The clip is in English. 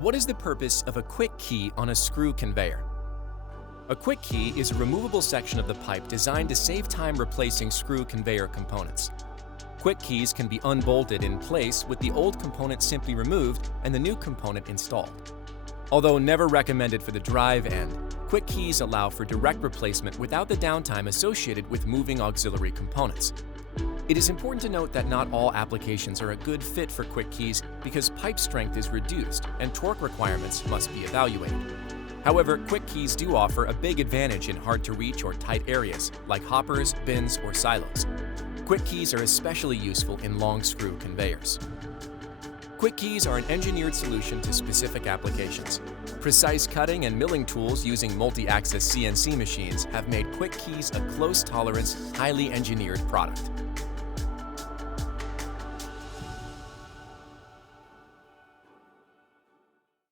What is the purpose of a quick key on a screw conveyor? A quick key is a removable section of the pipe designed to save time replacing screw conveyor components. Quick keys can be unbolted in place with the old component simply removed and the new component installed. Although never recommended for the drive end, quick keys allow for direct replacement without the downtime associated with moving auxiliary components. It is important to note that not all applications are a good fit for quick keys because pipe strength is reduced and torque requirements must be evaluated. However, quick keys do offer a big advantage in hard-to-reach or tight areas like hoppers, bins, or silos. Quick keys are especially useful in long screw conveyors. Quick keys are an engineered solution to specific applications. Precise cutting and milling tools using multi-axis CNC machines have made quick keys a close-tolerance, highly engineered product.